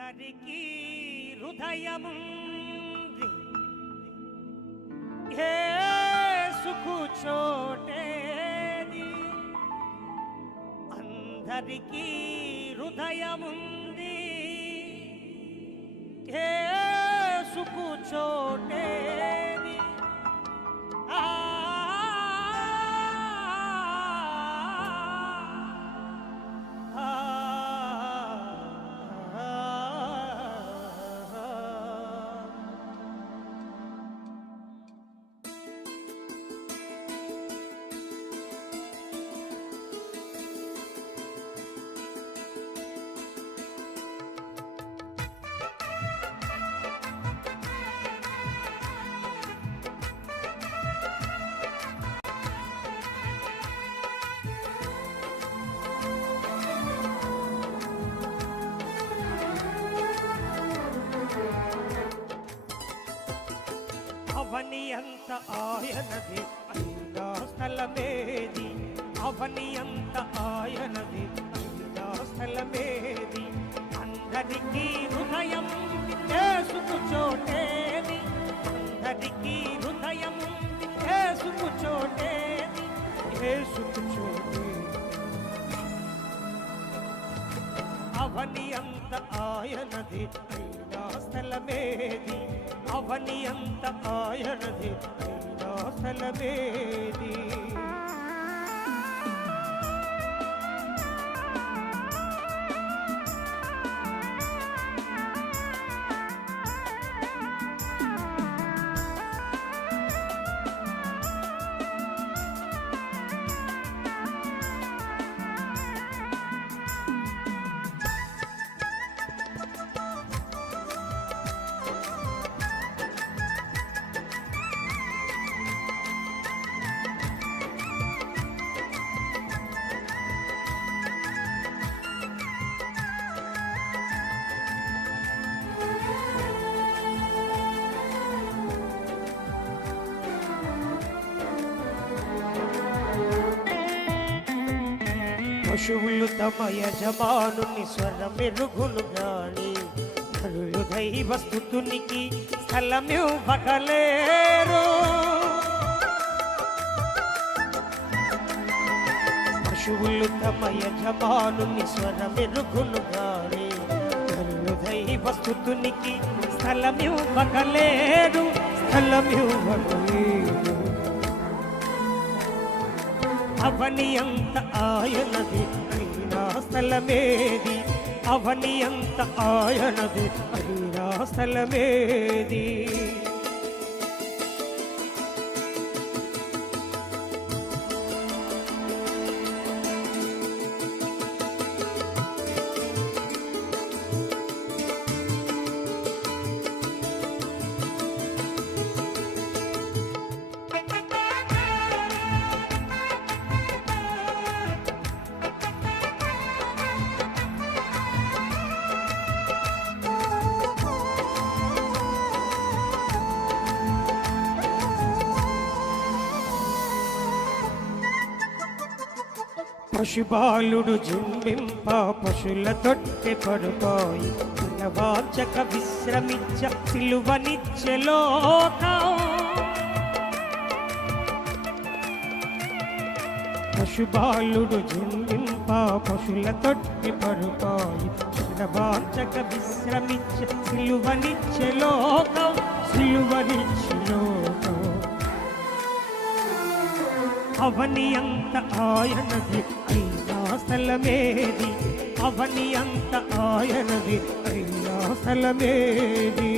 అందరికీ హృదయముంది. ఏ సుఖు చోటేది అందరికీ హృదయముంది. ఏ సుఖు చోటే అవని అంత ఆయనది అయినా స్థలమేది? అవని అంత ఆయనది అయినా స్థలమేది? అందరికీ హృదయం చేసు ఆయనది అయినా స్థలమేది? అవని అంత ఆయనది అయినా స్థలమేది? పశువులు తమ యజమానుని స్వర మెరుగులు గాని నరులు దైవ స్థుతునికి స్థలమివ్వగలేరు. పశువులు తమ యజమానుని స్వర మెరుగులు గాని నరులు దైవ స్థుతునికి స్థలమివ్వగలేరు. స్థలమివ్వగలేరు అవని అంత ఆయనది అయినా స్థలమేది? అవని అంత ఆయనది అయినా స్థలమేది? పశుబాలుడు జుంబింప పశుల తొట్టె పడుకోయి. వాచక విశ్రమించ సిలువనిచ్చే లోకం. పశుబాలుడు జుంబింప పశుల తొట్టి పడుకోయి. వాచక విశ్రమించ సిలువనిచ్చే లోకం. సిలువనిచ్చే లోకం అవని అంత ఆయనది అయినా స్థలమేది అవని అంత ఆయనది అయినా స్థలమేది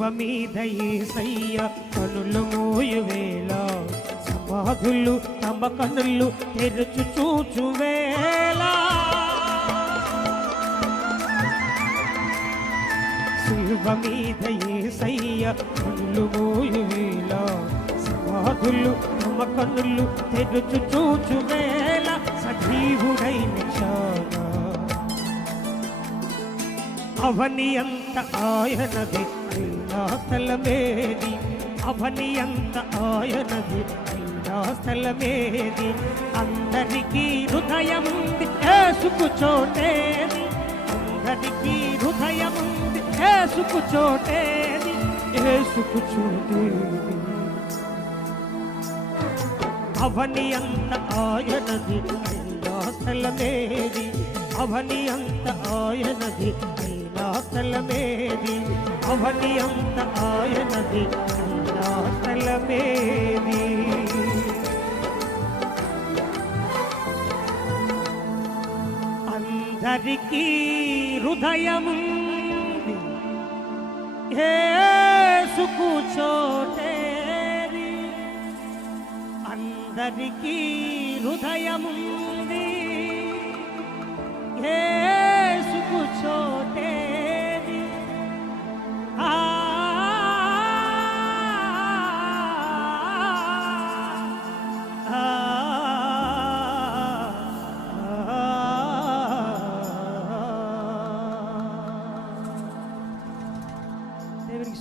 సిలువ మీద ఏసయ్య కనులు మోయువేళ సమాధులు తమ కనులు తెరుచు చూచువేళ వేళ. మీద ఏసయ్య కనులు మోయువేళ సమాధులు తమ కనులు తెరుచు చూచువేళ సజీవుడైన అవని అంత ఆయనది. స్థలమేది అవని అంత ఆయనది స్థలమేది అందరికీ హృదయం ఉంది ఏసుకు చోటేది. అందరికీ హృదయం ఉంది ఏసుకు చోటేది. ఏసుకు చోటేది. అవని అంత ఆయనది స్థలమేది అవని అంత ఆయనది స్థలమేది అవని అంత ఆయనది స్థలమేది అందరికీ హృదయముంది. ఏసుకు చోటేది అందరికీ హృదయము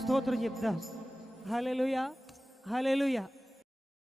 స్తోత్రం చెప్దాం హలెలుయా హలెలుయా